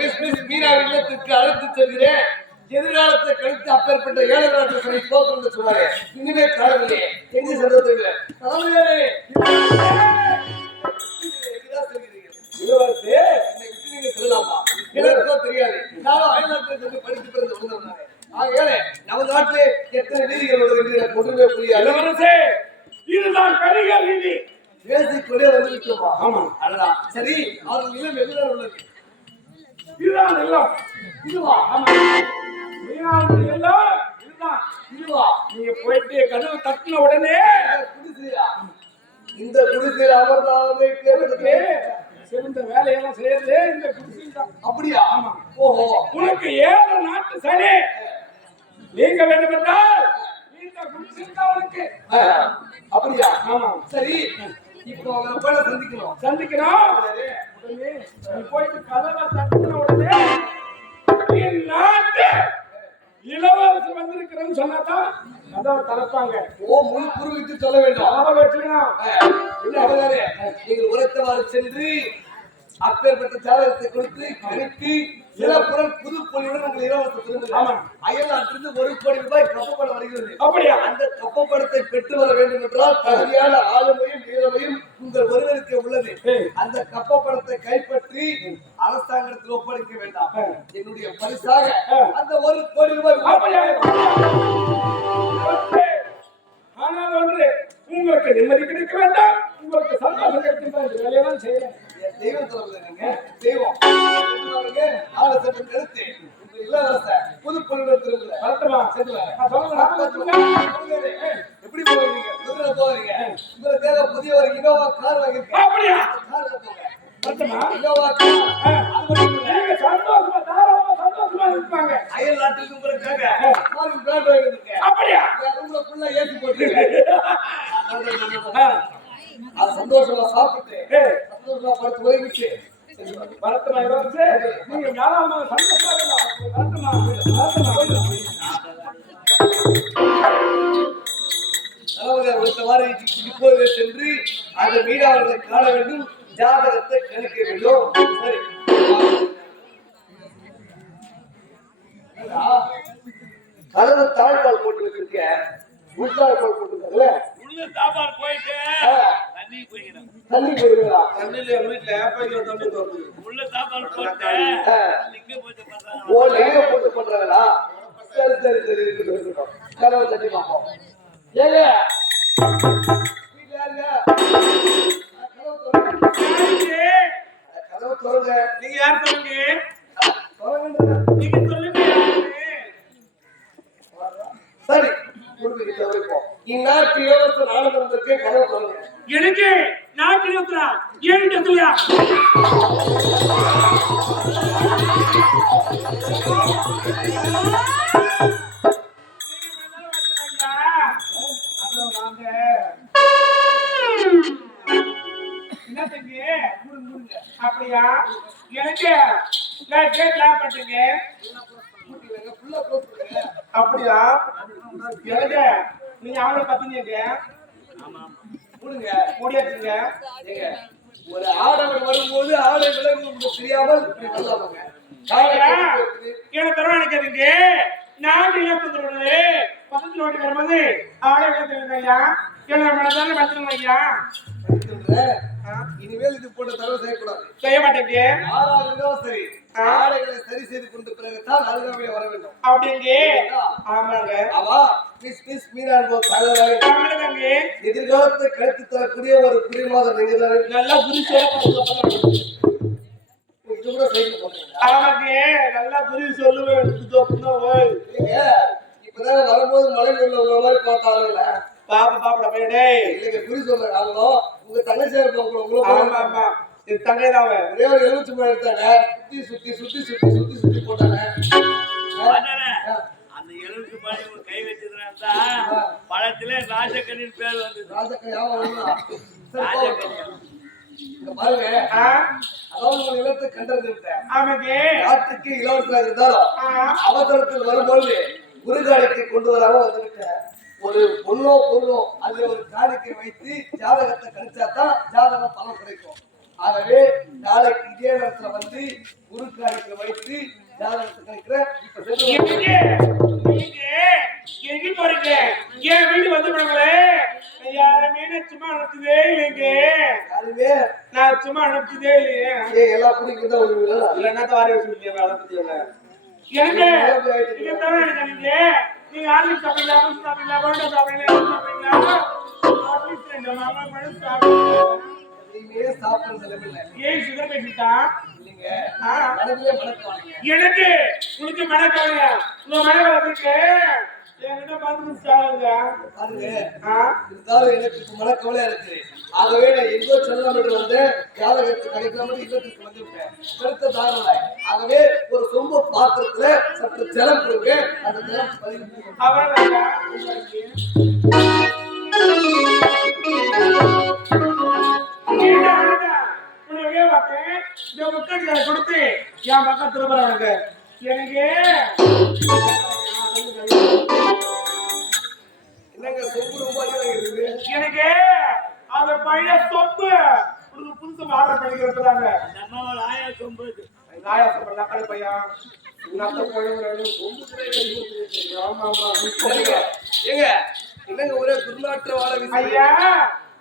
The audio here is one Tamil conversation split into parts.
மிஸ் மீனாவின் இல்லத்திற்கு அழைத்து செல்கிறேன். எதிர்காலத்தை கழித்து அப்பேற்பட்ட ஏழை நாட்டு சரி போக்கு என்று சொன்னாரு. இனிமே காலவில்லை எங்கு செல்வது செல்லலாமா எனக்கோ தெரியாது. நானும் அயல்நாட்டில் சென்று படித்து பிறந்து வளர்ந்தவனாரே. ஆகையாலே நம்ம நாட்டிலே எத்தனை நீதிகள் உள்ளது எனக்கு ஒன்றுமே புரியாது. இதுதான் கலிகால் நீதி. பேசிக்கொண்டே வந்துவிட்டோமா? ஆமா. அதுதான் சரி. அவர்கள் நிலம் எதுதான் உள்ளது? இதுதான் எல்லாம். இதுவா? ஆமா. எல்லாம் இதுதான். இதுவா? நீங்க போயிட்டு கதவு தட்டின உடனே குடிசையா? இந்த குடிசையில் அமர்ந்தாலே கேட்பதற்கு சிறந்த வேலையெல்லாம் செய்யறது இந்த குடிசையில் தான். அப்படியா? ஆமா. ஓஹோ. உனக்கு ஏழு நாட்டு சனி நீங்க வேண்டும் என்றால் இந்த குடிசையில் தான் உனக்கு. அப்படியா? ஆமா. சரி, இப்போ அவரை போய் சந்திக்கணும். உடனே நீ போயிட்டு கதவை தட்டின உடனே நாட்டு இளவரசர் வந்திருக்கிறேன்னு சொன்னாதான் கதவை திறப்பாங்க. ஓ, முழு புரிவித்து சொல்ல வேண்டும். கதவை வச்சுக்கணும். நீங்கள் உரைத்தவாறு சென்று அப்பேற்பட்ட ஜாதகத்தை கொடுத்து கணித்து சில புறம் புது பொலியுடன் உங்கள் இளவரசர் திரும்ப அயல்நாட்டிலிருந்து 1 கோடி ரூபாய் கப்பப்படம் வருகிறது. அப்படியா? அந்த கப்பப்படத்தை பெற்று வர வேண்டும் என்றால் தகுதியான ஆளுமையும் வீரமையும் உங்கள் ஒருவருக்கு உள்ளது. அந்த கப்பப்படத்தை கைப்பற்றி அரசாங்கத்தில் ஒப்படைக்க வேண்டாம். என்னுடைய பரிசாக அந்த 1 கோடி ரூபாய். ஆனால் ஒன்று, உங்களுக்கு நிம்மதி கிடைக்க வேண்டாம், உங்களுக்கு சந்தோஷம் கிடைக்கும். வேலையெல்லாம் செய்யறேன். தெய்வம் சொல்லுங்க. நீங்க தெய்வம் ஆளை சற்று கருத்து இளவரசர் புது பொருள் திரும்ப எப்படி போவீங்க? குதிரை போவீங்க. உங்களுக்காக புதிய ஒரு இனோவா கார் வாங்கியிருக்கேன். அப்படியா? கார்ல போங்க. இனோவா கார் சந்தோஷமா இருப்பாங்க. அயல் நாட்டுக்கு உங்களுக்காக பிராண்ட் வாங்கியிருக்கேன். அப்படியா? உங்களை ஃபுல்லா ஏற்றி போட்டுருக்கேன். அது சந்தோஷமா சாப்பிட்டு சந்தோஷமா படுத்து ஓய்விட்டு வரட்டுமா? நீங்க ஞாபகமா சந்தோஷமா வரட்டுமா? ஒருத்தவாறு இப்போது சென்று அந்த மீனவர்களை காண வேண்டும். ஜாதகத்தை கணிக்க வேண்டும். சரி, கதவு தாழ்பால் போட்டு வச்சிருக்க. உள்தாழ்பால் போட்டுருக்காங்கல்ல, தண்ணி போயிருக்கா? தண்ணியில வீட்டுல ஏப்பாய்க்கு தண்ணி தோணுது. ஓ, நீங்க போட்டு பண்றாங்களா? சரி சரி சரி, இருக்கட்டும். கதவை தட்டி பார்ப்போம். ஏங்க வீட்டுல யாருங்க? கதவை திறங்க. நீங்க யார் சொல்லுங்க? நீங்க சொல்லுங்க. சரி, குடும்பத்தை வைப்போம். இந்நாட்டு இளவரசர் ஆனந்தத்திற்கு கதவை திறங்க. எனக்கு நாட்டு இளவரசரா? ஏன் சொல்லியா? அப்படியா? எனக்கு அப்படியா? எனக்கு நீங்க அவளை பத்தினீங்க முடியாதுங்க. ஒரு ஆடவர் வரும்போது ஆடை விலங்கு தெரியாமல் எனக்கு தர நினைக்கிறீங்க. நான் பக்கத்தில் ஓட்டி வரும்போது ஆடை விளக்கு ஐயா, என்ன வச்சிருங்க ஐயா. இனிமேல் இது போன்ற தடவை செய்யக்கூடாது. செய்ய மாட்டேங்க. சரி, ஆடைகளை சரி செய்து கொண்டு பிறகுதான் அருகாமையே வர வேண்டும். அப்படிங்க. ஆமாங்க. அவா மிஸ் மீனா எதிர்காலத்தை கழித்து தரக்கூடிய ஒரு புரிமாதம். நீங்க நல்லா புரிச்சு இது கூட செய்து போறீங்க. ஆமாங்க, நல்லா புரிச்சு சொல்லுவேன். இப்பதான் வரும்போது மலையில் உள்ள மாதிரி பார்த்தாங்கல்ல. பாப்பட போயிடே இல்லைங்க, குறி சொல்றேன். அவங்களோ உங்க தங்கச்சியா இருப்பாங்க. ஆமா ஆமா, இது தங்கைதான். ஒரே ஒரு எலுமிச்சை மரம் எடுத்தாங்க. சுத்தி போட்டாங்க. அந்த எலுமிச்சை மரம் கை வச்சதுனா பழத்திலே ராஜக்கண்ணின் பேர் வந்து ராஜக்கண்ணி. பாருங்க, அதாவது நிலத்தை கண்டறிந்துவிட்டேன். நாட்டுக்கு இளவரசராக இருந்தாலும் அவசரத்தில் வரும்போது குருகாலைக்கு கொண்டு வராம வந்துவிட்டேன். ஒரு பொண்ணோ அதுல ஒரு காணிக்கை வைத்து ஜாதகத்தை கணிச்சாதான் ஜாதகம் பலம் கிடைக்கும். ஆகவே நாளைக்கு இதே நேரத்துல வந்து குருக்காரிக்கு வைத்து ஜாதகத்தை கணிக்கிறேன். இப்ப சென்று எங்க போறீங்க? என் வீடு வந்து போனங்களே யாருமே நான் சும்மா அனுப்பிச்சதே இல்லைங்க. யாருமே நான் சும்மா அனுப்பிச்சதே இல்லையே. எல்லா பிடிக்கிறதா ஒரு இல்லைன்னா வாரி வச்சுருக்கீங்க அதை பத்தி எனக்கு நீங்க தவிர நீங்க நீங்க ஆர்லிக் சாப்பிடலாம், ஆப்பிள் சாப்பிடலாம், பரோட்டா சாப்பிடலாம், சாப்பிடலாம். நீங்களே சாப்பிடுறது நிலைமையில ஏன் சுகர் பேசிட்டா இல்லைங்க. மனதிலே மணக்குவாங்க. எனக்கு உனக்கு மனக்கவலையா? உங்க மனக்கவலைக்கு என்கிட்ட பார்த்து சாகுங்க. பாருங்க, இருந்தாலும் எனக்கு இப்ப மனக்கவலையா இருக்கு. ஆகவே நான் எங்கோ செல்லலாம் என்று வந்தேன். ஜாதகத்தை கிடைக்காம இல்லத்துக்கு வந்து விட்டேன். கருத்த தாரணை. ஆகவே ஒரு சொம்பு பாத்திரத்துல சற்று ஜலம் கொடுங்க. அந்த ஜலம் பதிவு கொடுத்து என் பக்கம் திரும்புறாங்க. எனக்கு என்னங்க சொம்பு ரூபாய் இருக்குது. எனக்கு அந்த பையன் சொம்பு புதுசு ஆர்டர் பண்ணிக்கிறதாங்க. நம்ம ஆயா சொம்பு ஆயா சொம்பு நக்கல் பையன் என்னங்க ஒரே துர்நாற்ற வாழ ஐயா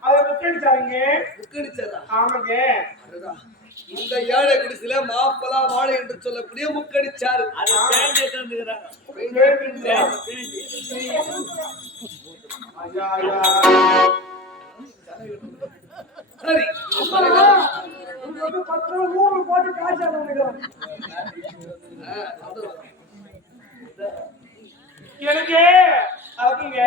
அதை முக்கடிச்சாருங்க. முக்கடிச்சாரா? ஆமாங்க. இந்த ஏழை குடிசில மாப்பலா வாழை என்று சொல்லக்கூடிய முக்கடிச்சாரு. அது பேண்டே தந்துக்கிறாங்க. ஐயா ஐயா சரி போட்டு காசு எனக்கு அதுங்க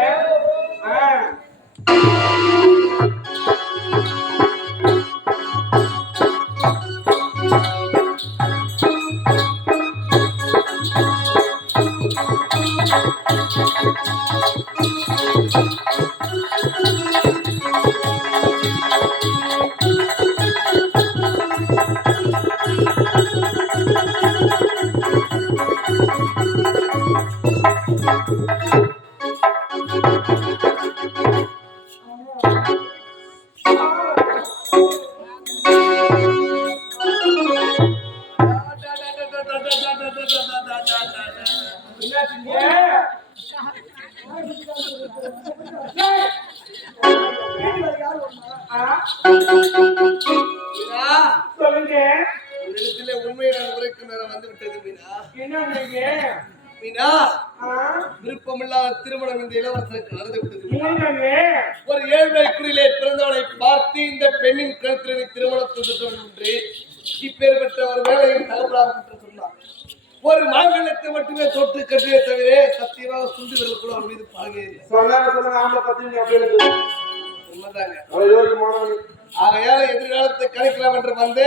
சொல்லுங்க. உண்மையான உரைக்கும் நேரம் வந்து விட்டது மீனா. என்ன மீனா, விருப்பமில்லாத திருமணம் இந்த இளவரசருக்கு நடந்து விட்டது. ஒரு ஏழ்மை குடியிலே பிறந்தவனை பார்த்து இந்த பெண்ணின் கருத்தினை திருமணத்துடன் என்று இப்பேற்பட்ட ஒரு வேலையை தகவலாக என்று சொன்னார். ஒரு மாங்கல்யத்தை மட்டுமே தொட்டு கட்டியே தவிர சத்தியமாக சுண்டுதல் கூட அவர் மீது பழகே இல்லை. உண்மைதாங்க. ஆகையால எதிர்காலத்தை கணிக்கலாம் என்று வந்து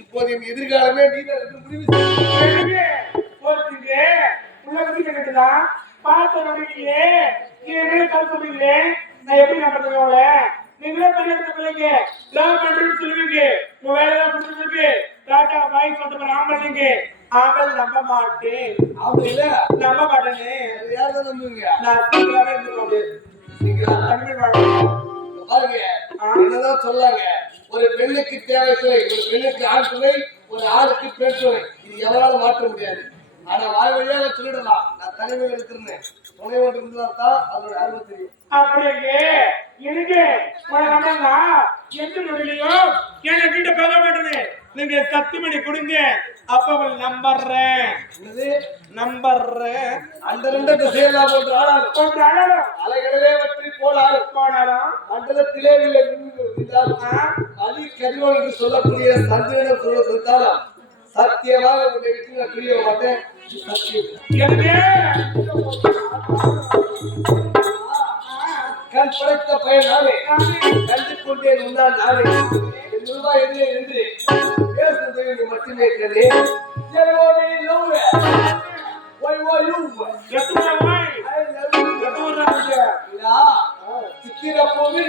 இப்போது என் எதிர்காலமே நீங்கள் என்று முடிவு நான் எப்படி நம்புறீங்க? நீங்களே பரிணாமத்தை பிள்ளைங்க லவ் பண்றேன்னு சொல்லுவீங்க. உங்க வேலையெல்லாம் முடிஞ்சிருக்கு. டாடா பாய் சொல்லிட்டு ஆம்பளைங்க. ஆம்பளை நம்ப மாட்டேன். ஆம்பளைல நம்ப மாட்டேன்னு யார்தான் நம்புவீங்க? நான் சீக்கிரமே இருந்துருக்கேன். சீக்கிரம் தமிழ் வாழ்க்கை பாருங்க. என்னதான் சொல்லாங்க, ஒரு பெண்ணுக்கு தேவை துணை, ஒரு பெண்ணுக்கு ஆண் துணை, ஒரு ஆணுக்கு பெண் துணை. இது எவராலும் மாற்ற முடியாது. ஆனா வாய் வழியாக சொல்லிடலாம், நான் தனிமையில் இருக்கிறேன். துணை ஒன்று இருந்தால் தான் அதோட அருமை தெரியும். அப்படிங்க எனக்கு எந்த நொடிலையும் என்ன கிட்ட பேச மாட்டேன்னு நீங்க சத்துமணி கொடுங்க. அப்ப நம்புறேன். நம்புறேன். அந்த ரெண்டு திசையெல்லாம் போன்று ஆளாலும் அலைகளிலே வற்றி போனாலும் மண்டலத்திலே அலி கரிவன் என்று சொல்லக்கூடிய சந்திரன் சொல்ல சொல்லிட்டாலும் சத்தியமாக உன்னை விட்டு நான் பிரிய மாட்டேன். கண் படைத்த பையன் நானே, கண்டு கொண்டேன் உன்னால் நானே. என் ரூபாய் எதிரே என்று பேசுவது மட்டுமே கண்டே. சித்திரப்போது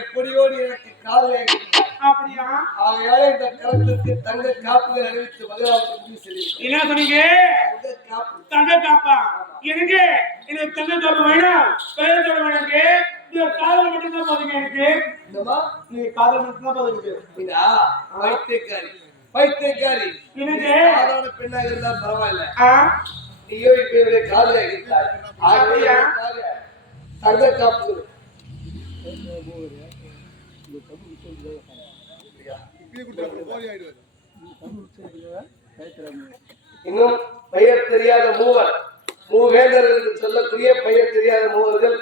எப்படியோ நீ எனக்கு காதலை அப்படியா? ஆகையால இந்த கரத்திற்கு தங்க காப்புகள் அறிவித்து மதுராவுக்கு முடிவு செய்தேன். என்ன சொன்னீங்க? தங்க காப்பு. தங்க காப்பா? எனக்கு தங்க காப்பு வேணும், கயிறு தோடு வேணும். இந்த காதல் மட்டும்தான் போதுங்க எனக்கு. இந்தமா நீ காதல் மட்டும்தான் போதுங்க. இதா பைத்தியக்காரி பைத்தியக்காரி. எனக்கு சாதாரண பெண்ணாக இருந்தால் பரவாயில்ல. ஆ நீயோ இப்ப என்னுடைய காதலை அடித்தாய். அப்படியா? தங்க காப்பு இன்னும் பெயர் தெரியாத மூவேந்தர் என்று சொல்லக்கூடிய பெயர் தெரியாத மூவர்கள்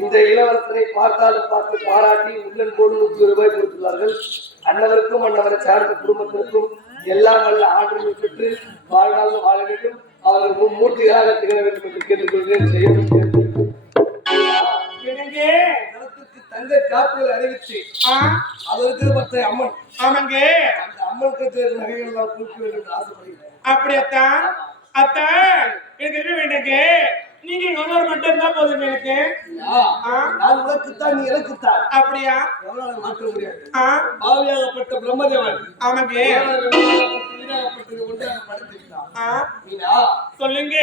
இந்த இளவரசனை பார்த்தாலும் பார்த்து பாராட்டி உள்ளன் போடு 100 ரூபாய் கொடுத்துள்ளார்கள். அன்னவருக்கும் அன்னவரை சார்ந்த குடும்பத்திற்கும் எல்லாம் வல்ல ஆற்றலை பெற்று வாழ்நாள் வாழ வேண்டும், அவர்கள் மூர்த்திகளாக திகழ வேண்டும் என்று கேட்டுக்கொள்கிறேன். செய்ய தங்க காப்புகள் அறிவிச்சு அதற்கு மற்ற அம்மன் ஆமாங்க அந்த அம்மனுக்கு நகைகள் எல்லாம் கொடுக்க வேண்டும் என்று ஆசைப்படுகிறேன். அப்படியாத்தான் அத்தா எனக்கு என்ன வேண்டுங்க? நீங்க ஒவ்வொரு மட்டும் தான் போதுங்க எனக்கு. நான் உனக்குத்தான் நீ எனக்குத்தான். அப்படியா? எவ்வளவு மாற்ற முடியாது. பாவியாகப்பட்ட பிரம்மதேவன் ஆமாங்க வீணாகப்பட்டது ஒன்றாக படைத்திருக்கிறான். சொல்லுங்க.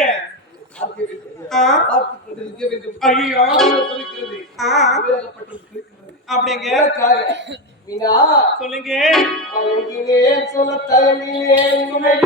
ஐயோ அப்படிங்க மீனா சொல்லுங்க. சொல்ல தயங்கினேன்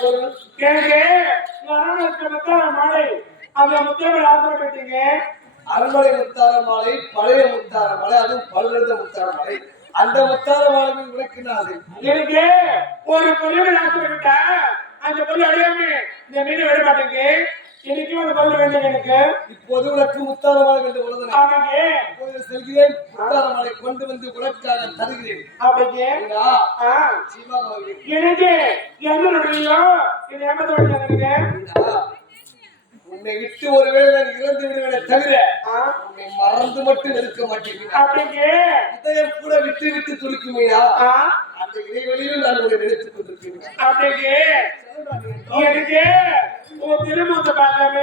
பொருள் எனக்கு முத்தார மாலை அந்த முத்தார ஆசைப்பட்டீங்க. அரண்மனை முத்தார மாலை, பழைய முத்தார மாலை, அதுவும் பழுத முத்தார மாலை. அந்த முத்தார மாலை உனக்கு நான் எனக்கு ஒரு பொருள் ஆசைப்பட்டா அந்த பொருள் அழியாம இந்த மீன் விட மாட்டேங்க. எனக்கு ஒரு பொருள் வேண்டும். எனக்கு இப்போது உனக்கு முத்தார மாலை என்று உள்ளது. ஆமாங்க. இப்போது செல்கிறேன், முத்தார மாலை கொண்டு வந்து உனக்காக தருகிறேன். அப்படிங்க. எனக்கு என்னுடைய இது ஏமாத்த உன்னை விட்டு ஒருவேளை நான் இறந்து விடுவேனே தவிர உன்னை மறந்து மட்டும் இருக்க மாட்டேன். அப்படிங்க. இதயம் கூட விட்டு விட்டு துடிக்குமையா அந்த இடைவெளியில் நான் உன்னை நினைத்துக் கொண்டிருக்கிறேன். அப்படிங்க. எனக்கு உன் திருமணத்தை பார்க்காம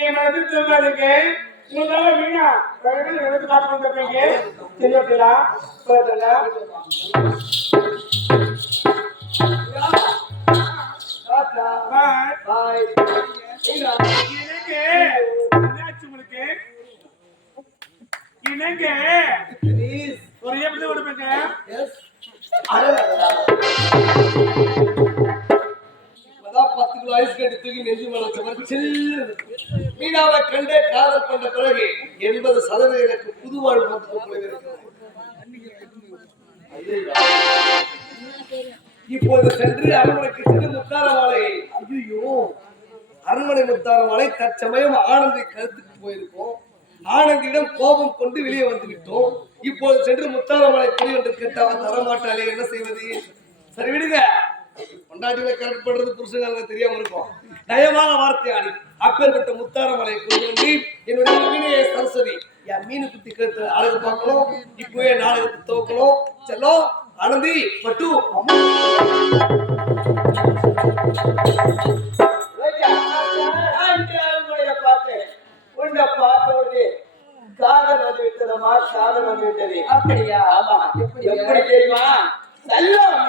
என் மனது தூங்காதுங்க. உங்களால மீனா எடுத்து காட்டு வந்துருப்பீங்க. தெரியல போதல ஒரு எப்படி கொடுப்பீங்க. ஐஸ் கட்டி தூக்கி நெஞ்சு மேல மீனாவை கண்டே காதல் கொண்ட பிறகு 80% எனக்கு புது வாழ்வு வந்து இப்போது சென்று அரண்மனைக்கு சென்று முத்தார மாலை, ஐயோ அரண்மனை முத்தார மாலை தற்சமயம் ஆனந்தி கருத்துக்கு போயிருக்கோம். ஆனந்தியிடம் கோபம் கொண்டு வெளியே வந்து விட்டோம். இப்போது சென்று முத்தார மாலை புரிய என்று கேட்டால் தரமாட்டாளே, என்ன செய்வது? சரி விடுங்க, பொண்டாட்டிகளை கரெக்ட் பண்றது புருஷங்க தெரியாம இருக்கும். நயமான வார்த்தையாடி அப்பேற்பட்ட முத்தார மலையை கொண்டு வந்து என்னுடைய மீனைய சரஸ்வதி என் மீனு குத்தி கருத்து அழகு பார்க்கணும். இப்பவே நாடகத்தை துவக்கணும். செல்லும் ஆனந்தி பட்டு பார்த்தேன். உன்னை பார்த்த உடனே காதல் வந்து விட்டதமா, காதல் வந்து விட்டது. அப்படியா? ஆமா. எப்படி தெரியுமா? செல்லம்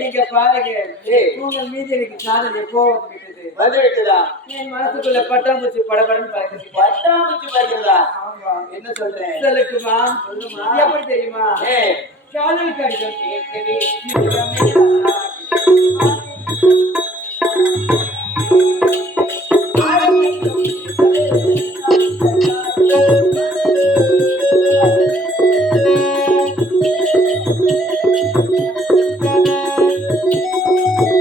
நீங்க பாருங்க, உங்க மீது எனக்கு காதல் எப்போ வந்து விட்டதா? என் மனசுக்குள்ள பட்டாம்பூச்சி படபடன்னு பறக்குது. பட்டாம்பூச்சி பறக்குதா? ஆமா. என்ன சொல்றேன்? சொல்லட்டுமா? சொல்லுமா. எப்படி தெரியுமா? காதல் கடிதம் கேட்கவே Thank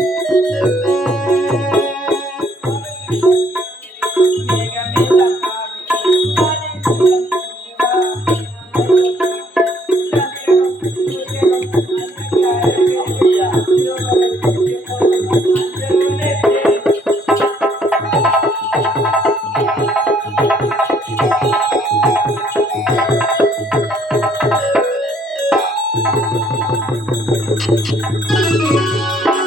you.